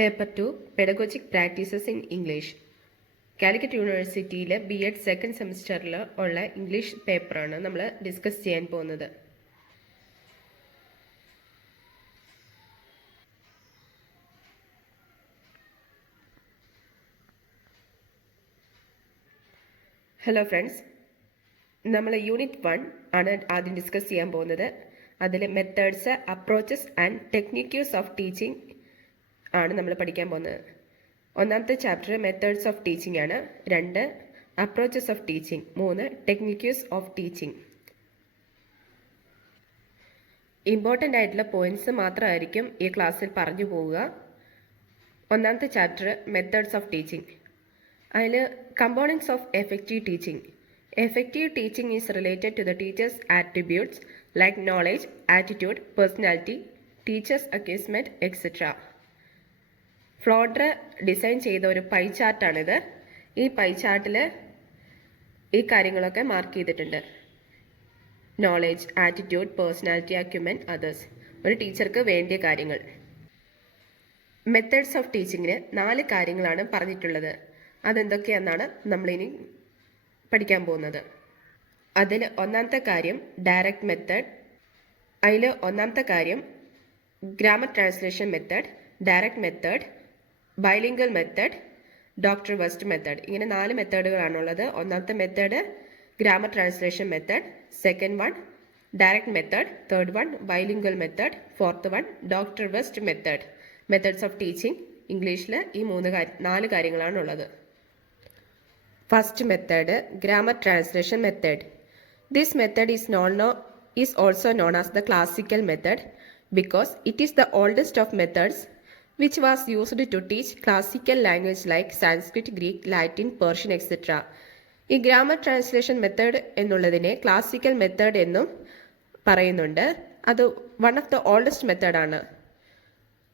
Paper 2 pedagogic practices in English. Calicut യൂണിവേഴ്സിറ്റിയിലെ BEd second സെമിസ്റ്ററിൽ ഉള്ള English പേപ്പറാണ് നമ്മൾ ഡിസ്കസ് ചെയ്യാൻ പോകുന്നത്. ഹലോ ഫ്രണ്ട്സ്, നമ്മൾ യൂണിറ്റ് 1 ആണ് ആദ്യം ഡിസ്കസ് ചെയ്യാൻ പോകുന്നത്. അതിൽ methods, approaches and techniques of teaching ആണ് നമ്മൾ പഠിക്കാൻ പോകുന്നത്. ഒന്നാമത്തെ ചാപ്റ്റർ മെത്തേഡ്സ് ഓഫ് ടീച്ചിങ് ആണ്. 2 approaches of teaching. 3 techniques of teaching. Important ആയിട്ടുള്ള പോയിന്റ്സ് മാത്രമായിരിക്കും ഈ ക്ലാസ്സിൽ പറഞ്ഞു പോവുക. ഒന്നാമത്തെ ചാപ്റ്റർ മെത്തേഡ്സ് ഓഫ് ടീച്ചിങ്. അതിൽ components of effective teaching. Effective teaching is related to the teacher's attributes like knowledge, attitude, personality, teacher's achievement, etc. ഫ്ലോഡർ design ചെയ്ത ഒരു പൈ ചാർട്ടാണിത്. ഈ പൈ ചാർട്ടിൽ ഈ കാര്യങ്ങളൊക്കെ മാർക്ക് ചെയ്തിട്ടുണ്ട്. നോളേജ്, ആറ്റിറ്റ്യൂഡ്, പേഴ്സണാലിറ്റി, അക്യുമെന്റ്, അതേഴ്സ്. ഒരു ടീച്ചർക്ക് വേണ്ടിയ കാര്യങ്ങൾ. മെത്തേഡ്സ് ഓഫ് ടീച്ചിങ്ങിന് 4 കാര്യങ്ങളാണ് പറഞ്ഞിട്ടുള്ളത്. അതെന്തൊക്കെയാണെന്നാണ് നമ്മളിനി പഠിക്കാൻ പോകുന്നത്. അതിൽ ഒന്നാമത്തെ കാര്യം ഡയറക്റ്റ് മെത്തേഡ്. അതിൽ ഒന്നാമത്തെ കാര്യം grammar translation method, direct method, bilingual method, doctor west method. ഇങ്ങനെ 4 മെത്തേഡുകളാണുള്ളത്. ഒന്നാമത്തെ method grammar translation method, second one direct method, third one bilingual method, fourth one doctor west method. Methods of teaching ഇംഗ്ലീഷിൽ ഈ 4 കാര്യങ്ങളാണുള്ളത്. First method, grammar translation method. This method is also known as the classical method because it is the oldest of methods which was used to teach classical language like Sanskrit, Greek, Latin, Persian, etc. ഈ grammar translation method എന്നുള്ളതിനെ classical method എന്നും പറയുന്നുണ്ട്. അത് one of the oldest മെത്തേഡാണ്.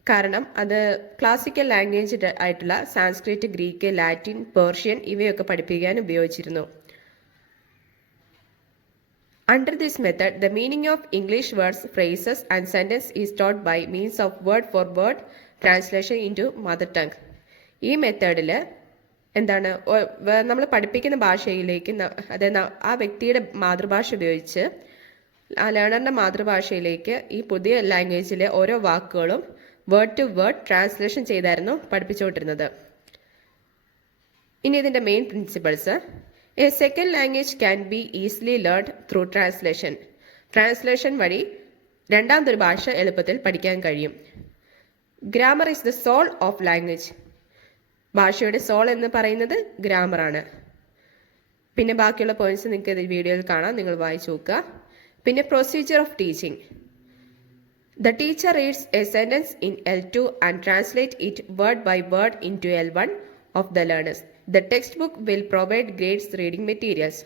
കാരണം അത് classical language ആയിട്ടുള്ള Sanskrit, Greek, Latin, Persian ഇവയൊക്കെ പഠിപ്പിക്കാൻ ഉപയോഗിച്ചിരുന്നു. Under this method, the meaning of English words, phrases and sentence is taught by means of word-for-word translation into mother tongue. ഈ മെത്തേഡിൽ എന്താണ്, നമ്മൾ പഠിപ്പിക്കുന്ന ഭാഷയിലേക്ക്, അതായത് ആ വ്യക്തിയുടെ മാതൃഭാഷ ഉപയോഗിച്ച് ആ ലേണറിൻ്റെ മാതൃഭാഷയിലേക്ക് ഈ പുതിയ ലാംഗ്വേജിലെ ഓരോ വാക്കുകളും വേർഡ് ടു വേർഡ് ട്രാൻസ്ലേഷൻ ചെയ്തായിരുന്നു പഠിപ്പിച്ചുകൊണ്ടിരുന്നത്. ഇനി ഇതിൻ്റെ main principles. A second language can be easily learned through translation. Translation വഴി രണ്ടാമതൊരു ഭാഷ എളുപ്പത്തിൽ പഠിക്കാൻ കഴിയും. Grammar is the soul of language. ഭാഷയുടെ സോൾ എന്ന് പറയുന്നത് ഗ്രാമറാണ്. പിന്നെ ബാക്കിയുള്ള പോയിന്റ്സ് നിങ്ങൾക്ക് ഈ വീഡിയോയിൽ കാണാം, നിങ്ങൾ വായിച്ചു നോക്കുക. പിന്നെ procedure of teaching. The teacher reads a sentence in L2 and translates it word by word into L1 of the learners. The textbook will provide grades reading materials.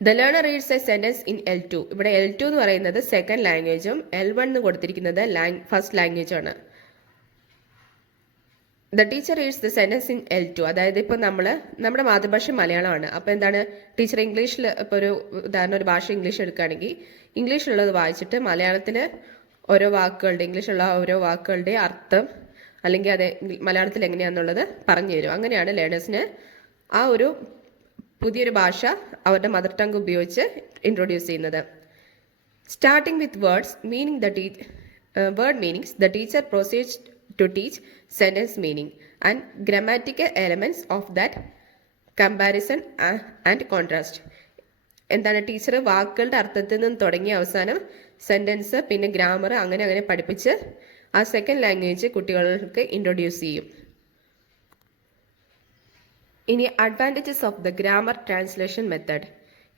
The learner reads a sentence in L2. ഇവിടെ L2 എന്ന് പറയുന്നത് second ലാംഗ്വേജും L1 എന്ന് കൊടുത്തിരിക്കുന്നത് first ലാംഗ്വേജും ആണ്. The teacher reads the sentence in L2. അതായത് ഇപ്പോൾ നമ്മുടെ മാതൃഭാഷ മലയാളമാണ്. അപ്പോൾ എന്താണ്, ടീച്ചർ ഇംഗ്ലീഷിൽ ഇപ്പോൾ ഒരു ഉദാഹരണം ഒരു ഭാഷ ഇംഗ്ലീഷ് എടുക്കുകയാണെങ്കിൽ ഇംഗ്ലീഷിലുള്ളത് വായിച്ചിട്ട് മലയാളത്തിൽ ഓരോ വാക്കുകളുടെ, ഇംഗ്ലീഷുള്ള ഓരോ വാക്കുകളുടെ അർത്ഥം അല്ലെങ്കിൽ അത് മലയാളത്തിൽ എങ്ങനെയാണെന്നുള്ളത് പറഞ്ഞു തരും. അങ്ങനെയാണ് ലേണേഴ്സിന് ആ ഒരു പുതിയൊരു ഭാഷ അവരുടെ മദർ ടങ് ഉപയോഗിച്ച് ഇൻട്രൊഡ്യൂസ് ചെയ്യുന്നത്. Starting with words meaning word meanings, the teacher proceeds to teach sentence meaning and grammatical elements of that comparison and contrast. എന്താണ്, ടീച്ചർ വാക്കുകളുടെ അർത്ഥത്തിൽ നിന്ന് തുടങ്ങി അവസാനം സെൻറ്റൻസ് പിന്നെ ഗ്രാമർ അങ്ങനെ പഠിപ്പിച്ച് ആ സെക്കൻഡ് ലാംഗ്വേജ് കുട്ടികൾക്ക് ഇൻട്രൊഡ്യൂസ് ചെയ്യും. ഇനി advantages of the grammar translation method.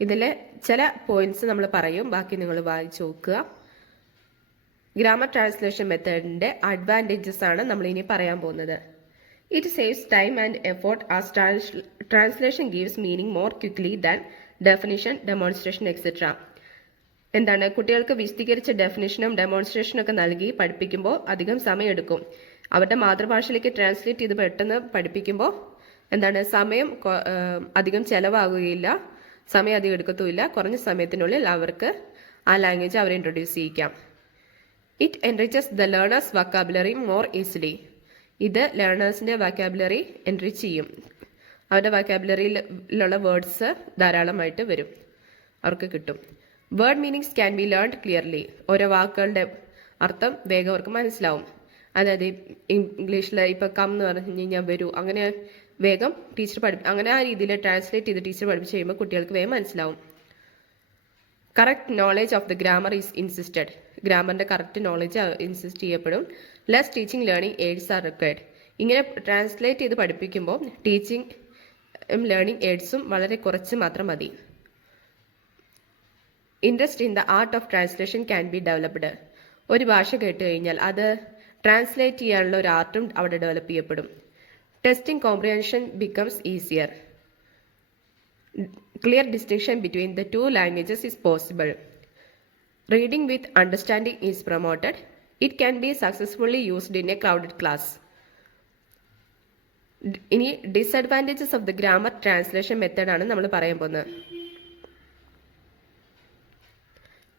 ഇതിലെ ചില പോയിന്റ്സ് നമ്മൾ പറയും, ബാക്കി നിങ്ങൾ വായിച്ചു നോക്കുക. ഗ്രാമർ ട്രാൻസ്ലേഷൻ മെത്തേഡിൻ്റെ അഡ്വാൻറ്റേജസ് ആണ് നമ്മൾ ഇനി പറയാൻ പോകുന്നത്. It saves time and effort as translation gives meaning more quickly than definition, demonstration, etcetera. എന്താണ്, കുട്ടികൾക്ക് വിശദീകരിച്ച ഡെഫിനിഷനും ഡെമോൺസ്ട്രേഷനും ഒക്കെ നൽകി പഠിപ്പിക്കുമ്പോൾ അധികം സമയമെടുക്കും. അവരുടെ മാതൃഭാഷയിലേക്ക് ട്രാൻസ്ലേറ്റ് ചെയ്ത് പെട്ടെന്ന് പഠിപ്പിക്കുമ്പോൾ എന്താണ്, സമയം അധികം ചിലവാകുകയില്ല, സമയം അധികം എടുക്കത്തുമില്ല. കുറഞ്ഞ സമയത്തിനുള്ളിൽ അവർക്ക് ആ ലാംഗ്വേജ് അവരെ introduce ചെയ്യിക്കാം. It enriches the learner's vocabulary more easily. ഇത് ലേണേഴ്സിൻ്റെ വാക്കാബുലറി എൻട്രിച്ച് ചെയ്യും. അവരുടെ വാക്കാബുലറിയിലുള്ള വേർഡ്സ് ധാരാളമായിട്ട് വരും, അവർക്ക് കിട്ടും. Word meanings can be learned clearly. ഓരോ വാക്കുകളുടെ അർത്ഥം വേഗം അവർക്ക് മനസ്സിലാവും. അതായത് ഇംഗ്ലീഷിൽ ഇപ്പോൾ കം എന്ന് പറഞ്ഞു കഴിഞ്ഞാൽ വരൂ, അങ്ങനെ വേഗം ടീച്ചർ അങ്ങനെ ആ രീതിയിൽ ട്രാൻസ്ലേറ്റ് ചെയ്ത് ടീച്ചർ പഠിപ്പിച്ച് കഴിയുമ്പോൾ കുട്ടികൾക്ക് വേഗം മനസ്സിലാവും. Correct knowledge of the grammar is insisted. ഗ്രാമറിൻ്റെ കറക്റ്റ് നോളേജ് ഇൻസിസ്റ്റ് ചെയ്യപ്പെടും. Less teaching learning aids are required. ഇങ്ങനെ ട്രാൻസ്ലേറ്റ് ചെയ്ത് പഠിപ്പിക്കുമ്പോൾ ടീച്ചിങ് ലേണിംഗ് എയ്ഡ്സും വളരെ കുറച്ച് മാത്രം മതി. Interest in the art of translation can be developed. ഒരു ഭാഷ കേട്ട് കഴിഞ്ഞാൽ അത് ട്രാൻസ്ലേറ്റ് ചെയ്യാനുള്ള ഒരു ആർട്ടും അവിടെ ഡെവലപ്പ് ചെയ്യപ്പെടും. Testing comprehension becomes easier. Clear distinction between the two languages is possible. Reading with understanding is promoted. It can be successfully used in a crowded class. ഇനി disadvantages of the grammar translation മെത്തേഡാണ് നമ്മൾ പറയാൻ പോകുന്നത്.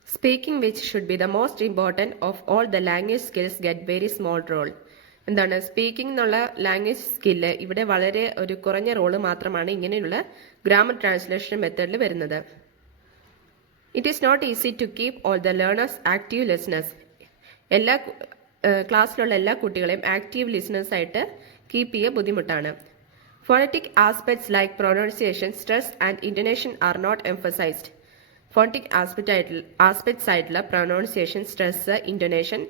Speaking which should be the most important of all the language skills get very small role. എന്താണ് speaking എന്നുള്ള language skill ഇവിടെ വളരെ ഒരു കുറഞ്ഞ റോള് മാത്രമാണ് ഇങ്ങനെയുള്ള ഗ്രാമർ ട്രാൻസ്ലേഷൻ മെത്തേഡിൽ വരുന്നത്. It is not easy to keep all the learners active listeners. എല്ലാ ക്ലാസ്സിലുള്ള എല്ലാ കുട്ടികളെയും ആക്റ്റീവ് ലിസണേഴ്സ് ആയിട്ട് കീപ്പ് ചെയ്യുക ബുദ്ധിമുട്ടാണ്. Phonetic aspects like pronunciation, stress and intonation are not emphasised. Phonetic aspects ആയിട്ടുള്ള പ്രൊനൗൺസിയേഷൻ, സ്ട്രെസ്, ഇൻറ്റൊനേഷൻ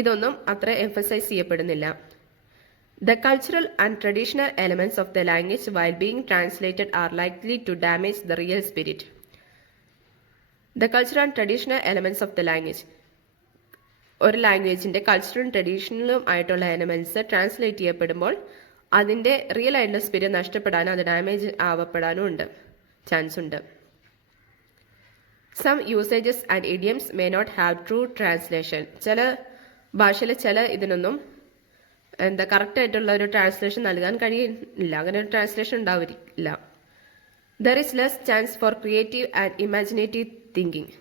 ഇതൊന്നും അത്ര എംഫസൈസ് ചെയ്യപ്പെടുന്നില്ല. The cultural and traditional elements of the language while being translated are likely to damage the real spirit. The cultural and traditional elements of the language, ഒരു ലാംഗ്വേജിൻ്റെ കൾച്ചറലും ട്രഡീഷണലും ആയിട്ടുള്ള elements translate ചെയ്യപ്പെടുമ്പോൾ അതിൻ്റെ real ആയിട്ടുള്ള spirit നഷ്ടപ്പെടാനും അത് damage ആവപ്പെടാനും ഉണ്ട് chance ഉണ്ട്. Some usages and idioms may not have true translation. ചില ഭാഷയിലെ ചില ഇതിനൊന്നും കറക്റ്റായിട്ടുള്ള ഒരു ട്രാൻസ്ലേഷൻ നൽകാൻ കഴിയില്ല, അങ്ങനെ ഒരു ട്രാൻസ്ലേഷൻ ഉണ്ടാവില്ല. There is less chance for creative and imaginative thinking.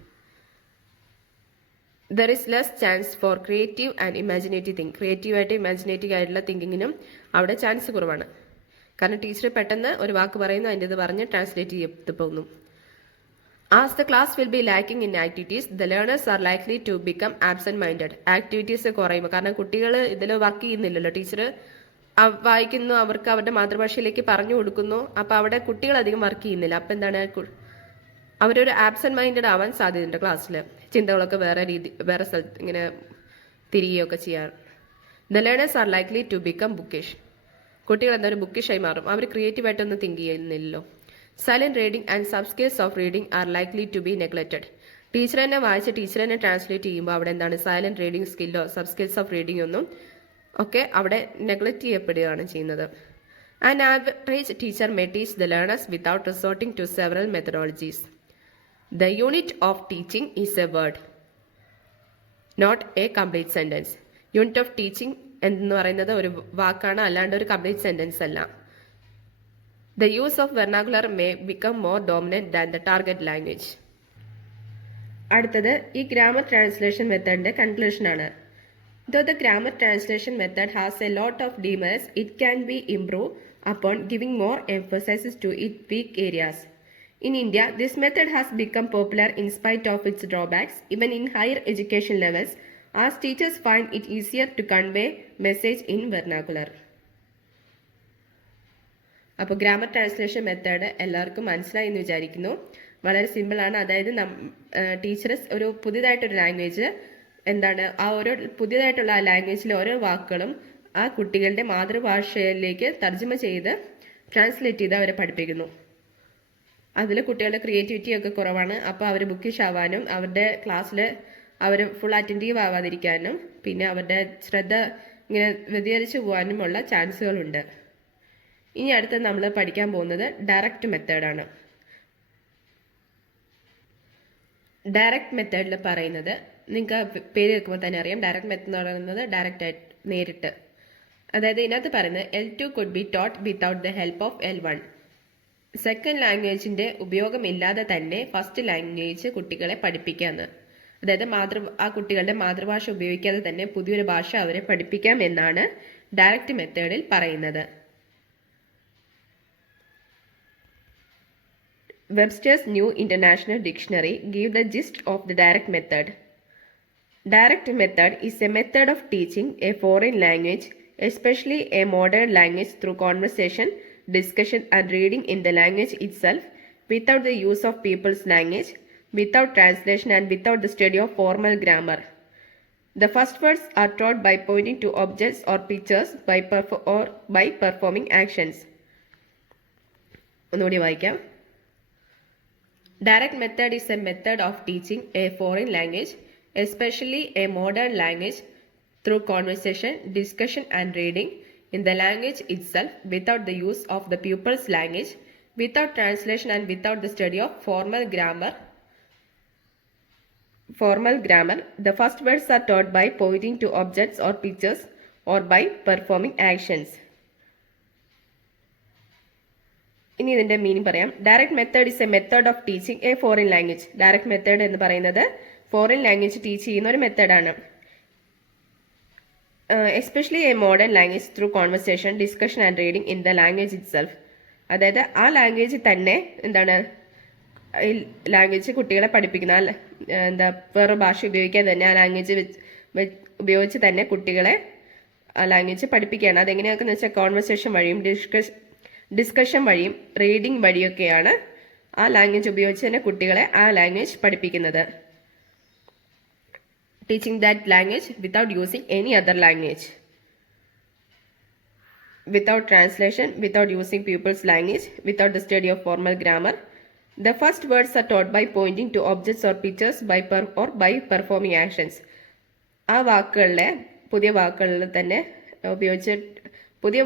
ക്രിയേറ്റീവായിട്ട് ഇമാജിനേറ്റീവ് ആയിട്ടുള്ള തിങ്കിങ്ങിനും അവിടെ ചാൻസ് കുറവാണ്. കാരണം ടീച്ചർ പെട്ടെന്ന് ഒരു വാക്ക് പറയുന്നു, അതിൻ്റെ ഇത് പറഞ്ഞ് ട്രാൻസ്ലേറ്റ് ചെയ്ത് പോകുന്നു. As the class will be lacking in activities, the learners are likely to become absent-minded. Activities കുറയുമ്പോൾ, കാരണം കുട്ടികൾ ഇതിൽ വർക്ക് ചെയ്യുന്നില്ലല്ലോ, ടീച്ചർ വായിക്കുന്നു, അവർക്ക് അവരുടെ മാതൃഭാഷയിലേക്ക് പറഞ്ഞു കൊടുക്കുന്നു, അപ്പോൾ അവിടെ കുട്ടികൾ അധികം വർക്ക് ചെയ്യുന്നില്ല. അപ്പോൾ എന്താണ്, അവരൊരു ആബ്സെന്റ് മൈൻഡഡ് ആവാൻ സാധ്യതയുണ്ട് ക്ലാസ്സിൽ. ചിന്തകളൊക്കെ വേറെ സ്ഥലത്ത് ഇങ്ങനെ തിരികെയൊക്കെ ചെയ്യാറ്. The learners are likely to become bookish. കുട്ടികൾ എന്താ ഒരു ബുക്കിഷായി മാറും, അവർ ക്രിയേറ്റീവായിട്ടൊന്നും തിങ്ക് ചെയ്യുന്നില്ലല്ലോ. Silent reading and sub skills of reading are likely to be neglected. Teacher തന്നെ വായിച്ച് ടീച്ചർ തന്നെ ട്രാൻസ്ലേറ്റ് ചെയ്യുമ്പോൾ അവിടെ എന്താണ് സൈലന്റ് റീഡിംഗ് സ്കില്ലോ സബ് സ്കിൽസ് ഓഫ് റീഡിംഗ് ഒന്നും ഒക്കെ അവിടെ നെഗ്ലക്റ്റ് ചെയ്യപ്പെടുകയാണ് ചെയ്യുന്നത്. An average teacher may teach the learners without resorting to several methodologies. The unit of teaching is a word, not a complete sentence. Unit of teaching എന്ന് പറയുന്നത് ഒരു വാക്കാണ്, അല്ലാണ്ട് ഒരു കംപ്ലീറ്റ് സെൻറ്റൻസ് അല്ല. The use of vernacular may become more dominant than the target language. അടുത്തത് ഈ grammar translation മെത്തേഡിന്റെ conclusion ആണ്. Though the grammar translation method has a lot of demerits, it can be improved upon giving more emphasis to its weak areas. In India, this method has become popular in spite of its drawbacks, even in higher education levels, as teachers find it easier to convey message in vernacular. അപ്പോൾ grammar translation method എല്ലാവർക്കും മനസ്സിലായി എന്ന് വിചാരിക്കുന്നു. വളരെ സിമ്പിളാണ്. അതായത് teacher ഒരു പുതിയതായിട്ടൊരു language എന്താണ് ആ ഓരോ പുതിയതായിട്ടുള്ള ആ ലാംഗ്വേജിലെ ഓരോ വാക്കുകളും ആ കുട്ടികളുടെ മാതൃഭാഷയിലേക്ക് തർജ്ജമ ചെയ്ത് ട്രാൻസ്ലേറ്റ് ചെയ്ത് അവരെ പഠിപ്പിക്കുന്നു. അതിൽ കുട്ടികളുടെ ക്രിയേറ്റിവിറ്റി ഒക്കെ കുറവാണ്. അപ്പോൾ അവർ ബുക്കിഷ് ആവാനും അവരുടെ ക്ലാസ്സിൽ അവർ ഫുൾ അറ്റൻറ്റീവ് ആവാതിരിക്കാനും പിന്നെ അവരുടെ ശ്രദ്ധ ഇങ്ങനെ വ്യതിചലിച്ചു പോകാനുമുള്ള ചാൻസുകളുണ്ട്. ഇനി അടുത്ത് നമ്മൾ പഠിക്കാൻ പോകുന്നത് ഡയറക്റ്റ് മെത്തേഡാണ്. ഡയറക്റ്റ് മെത്തേഡിൽ പറയുന്നത് നിങ്ങൾക്ക് പേര് കേൾക്കുമ്പോൾ തന്നെ അറിയാം. ഡയറക്റ്റ് മെത്തേഡ് എന്ന് പറയുന്നത് ഡയറക്റ്റ് ആയിട്ട് നേരിട്ട്. അതായത് ഇതിനകത്ത് പറയുന്നത് L2 could be taught without the help of L1. Second ലാംഗ്വേജിൻ്റെ ഉപയോഗമില്ലാതെ തന്നെ ഫസ്റ്റ് ലാംഗ്വേജ് കുട്ടികളെ പഠിപ്പിക്കാമെന്ന്. അതായത് ആ കുട്ടികളുടെ മാതൃഭാഷ ഉപയോഗിക്കാതെ തന്നെ പുതിയൊരു ഭാഷ അവരെ പഠിപ്പിക്കാം എന്നാണ് ഡയറക്റ്റ് മെത്തേഡിൽ പറയുന്നത്. Webster's New International Dictionary give the gist of the direct method. Direct method is a method of teaching a foreign language, especially a modern language, through conversation, discussion and reading in the language itself, without the use of people's language, without translation and without the study of formal grammar. The first words are taught by pointing to objects or pictures by performing actions. ഒന്നുകൂടി വായിക്കാം. Direct method is a method of teaching a foreign language, especially a modern language, through conversation, discussion and reading in the language itself, without the use of the pupil's language, without translation and without the study of formal grammar. The first words are taught by pointing to objects or pictures or by performing actions. ഇനി ഇതിൻ്റെ meaning പറയാം. Direct method is A method of teaching A foreign language. Direct method എന്ന് പറയുന്നത് foreign language teach ചെയ്യുന്ന ഒരു മെത്തേഡാണ്. Especially A modern language through conversation, discussion and reading in the language it self. അതായത് ആ ലാംഗ്വേജ് തന്നെ ഈ ലാംഗ്വേജ് കുട്ടികളെ പഠിപ്പിക്കുന്ന വേറെ ഭാഷ ഉപയോഗിക്കാതെ തന്നെ ആ ലാംഗ്വേജ് ഉപയോഗിച്ച് തന്നെ കുട്ടികളെ ആ ലാംഗ്വേജ് പഠിപ്പിക്കുകയാണ്. അതെങ്ങനെയാണെന്ന് വെച്ചാൽ കോൺവെർസേഷൻ വഴിയും ഡിസ്കഷൻ വഴിയും റീഡിംഗ് വഴിയൊക്കെയാണ് ആ ലാംഗ്വേജ് ഉപയോഗിച്ച് തന്നെ കുട്ടികളെ ആ ലാംഗ്വേജ് പഠിപ്പിക്കുന്നത്. Teaching that language without using any other language, without translation, without using people's language, without the study of formal grammar. The first words are taught by pointing to objects or pictures by performing actions. ആ വാക്കുകളിലെ പുതിയ വാക്കുകളിൽ തന്നെ ഉപയോഗിച്ച് പുതിയ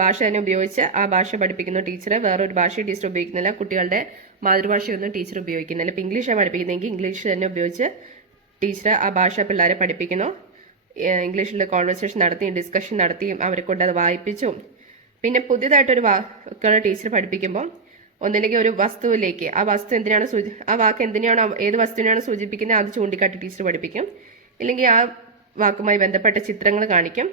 ഭാഷ തന്നെ ഉപയോഗിച്ച് ആ ഭാഷ പഠിപ്പിക്കുന്നു ടീച്ചർ. വേറൊരു ഭാഷ ടീച്ചർ ഉപയോഗിക്കുന്നില്ല. കുട്ടികളുടെ മാതൃഭാഷയൊന്നും ടീച്ചർ ഉപയോഗിക്കുന്നില്ല. ഇപ്പം ഇംഗ്ലീഷാണ് പഠിപ്പിക്കുന്നതെങ്കിൽ ഇംഗ്ലീഷ് തന്നെ ഉപയോഗിച്ച് ടീച്ചർ ആ ഭാഷ പിള്ളേരെ പഠിപ്പിക്കുന്നു. ഇംഗ്ലീഷിൽ കോൺവെർസേഷൻ നടത്തിയും ഡിസ്കഷൻ നടത്തിയും അവരെ കൊണ്ട് അത് വായിപ്പിച്ചും. പിന്നെ പുതിയതായിട്ടൊരു വാക്കുകൾ ടീച്ചർ പഠിപ്പിക്കുമ്പോൾ ഒന്നില്ലെങ്കിൽ ഒരു വസ്തുവിലേക്ക് ആ വസ്തു എന്തിനാണ് ആ വാക്ക് എന്തിനാണോ ഏത് വസ്തുവിനാണ് സൂചിപ്പിക്കുന്നത് അത് ചൂണ്ടിക്കാട്ടി ടീച്ചർ പഠിപ്പിക്കും. ഇല്ലെങ്കിൽ ആ വാക്കുമായി ബന്ധപ്പെട്ട ചിത്രങ്ങൾ കാണിക്കും.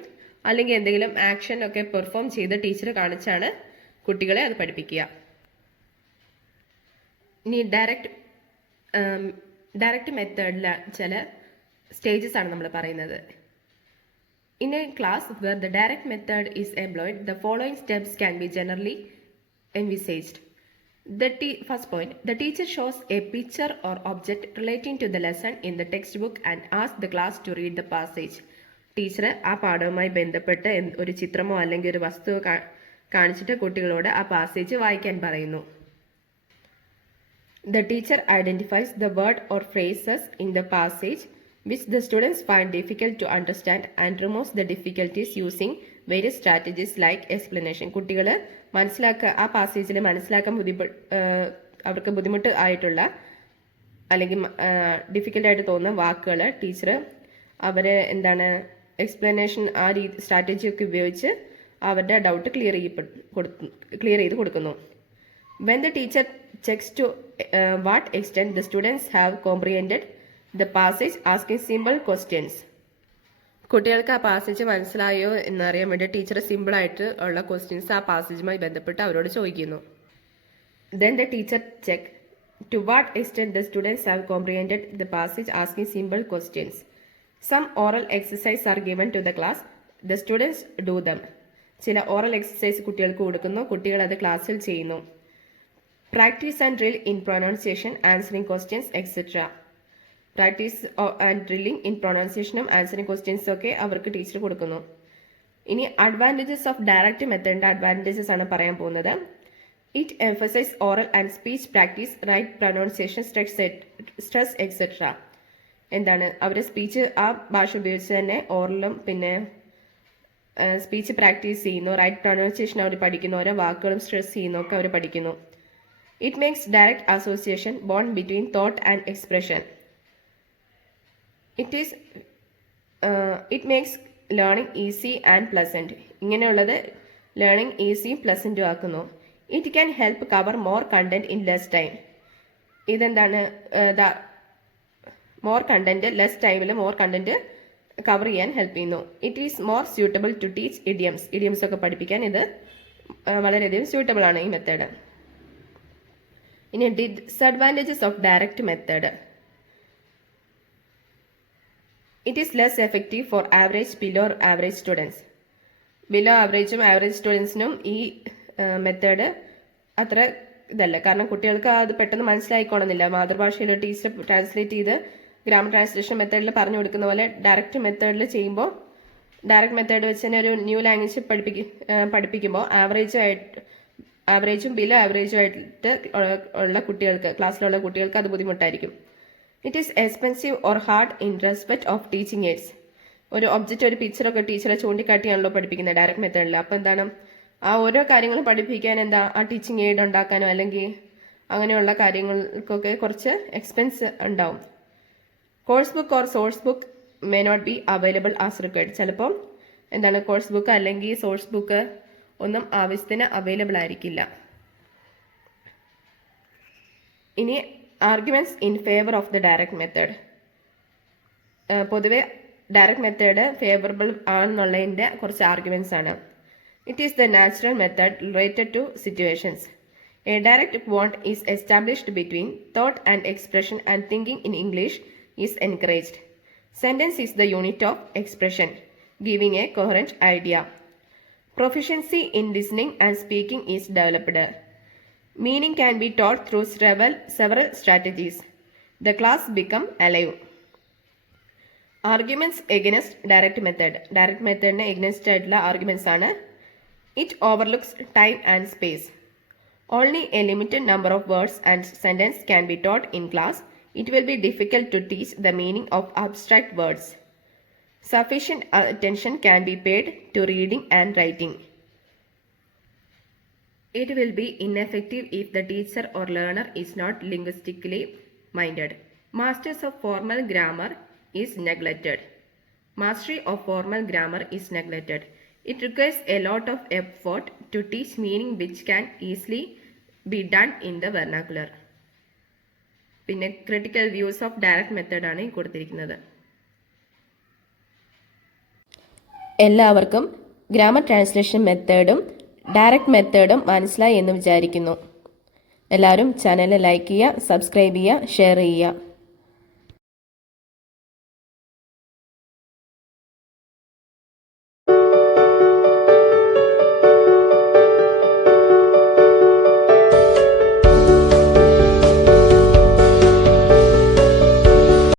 അല്ലെങ്കിൽ എന്തെങ്കിലും ആക്ഷൻ ഒക്കെ പെർഫോം ചെയ്ത് ടീച്ചർ കാണിച്ചാണ് കുട്ടികളെ അത് പഠിപ്പിക്കുക. ഇനി ഡയറക്റ്റ് മെത്തേഡിലെ ചില സ്റ്റേജസ് ആണ് നമ്മൾ പറയുന്നത്. In a class where the direct method is employed, the following steps can be generally envisaged. First point, the teacher shows a picture or object relating to the lesson in the textbook and asks the class to read the passage. Teacher ആ പാഠവുമായി ബന്ധപ്പെട്ട് ഒരു ചിത്രമോ അല്ലെങ്കിൽ ഒരു വസ്തുവോ കാണിച്ചിട്ട് കുട്ടികളോട് ആ passage വായിക്കാൻ പറയുന്നു. The teacher identifies the word or phrases in the passage which the students find difficult to understand and removes the difficulties using various strategies like explanation. കുട്ടികൾ ആ പാസേജിൽ മനസ്സിലാക്കാൻ അവർക്ക് ബുദ്ധിമുട്ട് ആയിട്ടുള്ള അല്ലെങ്കിൽ ഡിഫിക്കൽട്ടായിട്ട് തോന്നുന്ന വാക്കുകൾ ടീച്ചർ അവരെ എക്സ്പ്ലനേഷൻ ആ സ്ട്രാറ്റജിയൊക്കെ ഉപയോഗിച്ച് അവരുടെ ഡൗട്ട് ക്ലിയർ ചെയ്ത് കൊടുക്കുന്നു. When the teacher checks to what extent the students have comprehended the passage, asking simple questions. കുട്ടികൾക്ക് ആ പാസേജ് മനസ്സിലായോ എന്നറിയാൻ വേണ്ടി ടീച്ചർ സിമ്പിളായിട്ട് ഉള്ള ക്വസ്റ്റ്യൻസ് ആ പാസേജുമായി ബന്ധപ്പെട്ട് അവരോട് ചോദിക്കുന്നു. Then the teacher check to what extent the students have comprehended the passage, asking simple questions. Some oral exercises are given to the class. The students do them. ചില ഓറൽ എക്സസൈസ് കുട്ടികൾക്ക് കൊടുക്കുന്നു. കുട്ടികൾ അത് ക്ലാസ്സിൽ ചെയ്യുന്നു. Practice and drill in pronunciation, answering questions, etc. Practice and drilling in പ്രൊനൗൺസിയേഷനും answering ക്വസ്റ്റ്യൻസും ഒക്കെ അവർക്ക് ടീച്ചർ കൊടുക്കുന്നു. ഇനി അഡ്വാൻറ്റേജസ് ഓഫ് ഡയറക്റ്റ് മെത്തേഡിൻ്റെ അഡ്വാൻറ്റേജസ് ആണ് പറയാൻ പോകുന്നത്. It emphasise oral and speech practice, right pronunciation, stress etcetera. അവർ സ്പീച്ച് ആ ഭാഷ ഉപയോഗിച്ച് തന്നെ ഓറലും പിന്നെ സ്പീച്ച് പ്രാക്ടീസ് ചെയ്യുന്നു. റൈറ്റ് പ്രൊനൗൺസിയേഷൻ അവർ പഠിക്കുന്നു. ഓരോ വാക്കുകളും സ്ട്രെസ് ചെയ്യുന്നൊക്കെ അവർ പഠിക്കുന്നു. It makes direct association bond between thought and expression. It makes learning easy and pleasant. ഇങ്ങനെയുള്ളത് learning ഈസിയും പ്ലസൻറ്റും ആക്കുന്നു. It can help cover more content in less time. More content less ടൈമിൽ മോർ കണ്ടന്റ് കവർ ചെയ്യാൻ help ചെയ്യുന്നു. It is more suitable to teach idioms. Idioms ഒക്കെ പഠിപ്പിക്കാൻ ഇത് വളരെയധികം സ്യൂട്ടബിൾ ആണ് ഈ മെത്തേഡ്. ഇനി disadvantages of direct method. It is less effective for average, below average students. Below ആവറേജും ആവറേജ് സ്റ്റുഡൻസിനും ഈ മെത്തേഡ് അത്ര ഇതല്ല. കാരണം കുട്ടികൾക്ക് അത് പെട്ടെന്ന് മനസ്സിലായിക്കോണമെന്നില്ല. മാതൃഭാഷയിൽ ടീച്ചർ ട്രാൻസ്ലേറ്റ് ചെയ്ത് ഗ്രാമർ ട്രാൻസ്ലേഷൻ മെത്തേഡിൽ പറഞ്ഞു കൊടുക്കുന്ന പോലെ ഡയറക്റ്റ് മെത്തേഡിൽ ചെയ്യുമ്പോൾ, ഡയറക്റ്റ് മെത്തേഡ് വെച്ച് തന്നെ ഒരു ന്യൂ ലാംഗ്വേജ് പഠിപ്പിക്കുമ്പോൾ ആവറേജും ബിലോ ആവറേജും ആയിട്ട് ഉള്ള കുട്ടികൾക്ക്, ക്ലാസ്സിലുള്ള കുട്ടികൾക്ക് അത് ബുദ്ധിമുട്ടായിരിക്കും. It is expensive or hard in respect of teaching AIDS. ഒരു ഒബ്ജക്റ്റ്, ഒരു പിക്ചറൊക്കെ ടീച്ചറെ ചൂണ്ടിക്കാട്ടിയാണല്ലോ പഠിപ്പിക്കുന്നത് ഡയറക്റ്റ് മെത്തേഡിൽ. അപ്പോൾ എന്താണ്, ആ ഓരോ കാര്യങ്ങളും പഠിപ്പിക്കാൻ ആ ടീച്ചിങ് എയ്ഡ് ഉണ്ടാക്കാനോ അല്ലെങ്കിൽ അങ്ങനെയുള്ള കാര്യങ്ങൾക്കൊക്കെ കുറച്ച് എക്സ്പെൻസ് ഉണ്ടാവും. Course book or source book may not be available as required. ചിലപ്പോൾ കോഴ്സ് ബുക്ക് അല്ലെങ്കിൽ സോഴ്സ് ബുക്ക് ഒന്നും ആവശ്യത്തിന് അവൈലബിൾ ആയിരിക്കില്ല. ഇനി arguments in favour of the direct method. പൊതുവെ ഡയറക്റ്റ് മെത്തേഡ് ഫേവറബിൾ ആണെന്നുള്ളതിൻ്റെ കുറച്ച് ആർഗ്യുമെന്റ്സ് ആണ്. It is the natural method related to situations. A direct bond is established between thought and expression and thinking in English is encouraged. Sentence is the unit of expression, giving a coherent idea. Proficiency in listening and speaking is developed. Meaning can be taught through several strategies. The class become alive. Arguments against direct method. Direct method ne against ആയിട്ടുള്ള arguments ആണ്. It overlooks time and space. Only a limited number of words and sentence can be taught in class. It will be difficult to teach the meaning of abstract words. Sufficient attention can be paid to reading and writing. It will be ineffective if the teacher or learner is not linguistically minded. Masters of formal grammar is neglected. Mastery of formal grammar is neglected. It requires a lot of effort to teach meaning which can easily be done in the vernacular. പിന്നെ critical views of direct മെത്തേഡാണ് ഈ കൊടുത്തിരിക്കുന്നത്. എല്ലാവർക്കും grammar translation മെത്തേഡും direct മെത്തേഡും മനസ്സിലായി എന്ന് വിചാരിക്കുന്നു. എല്ലാവരും channel like ചെയ്യുക, സബ്സ്ക്രൈബ് ചെയ്യുക, ഷെയർ ചെയ്യുക.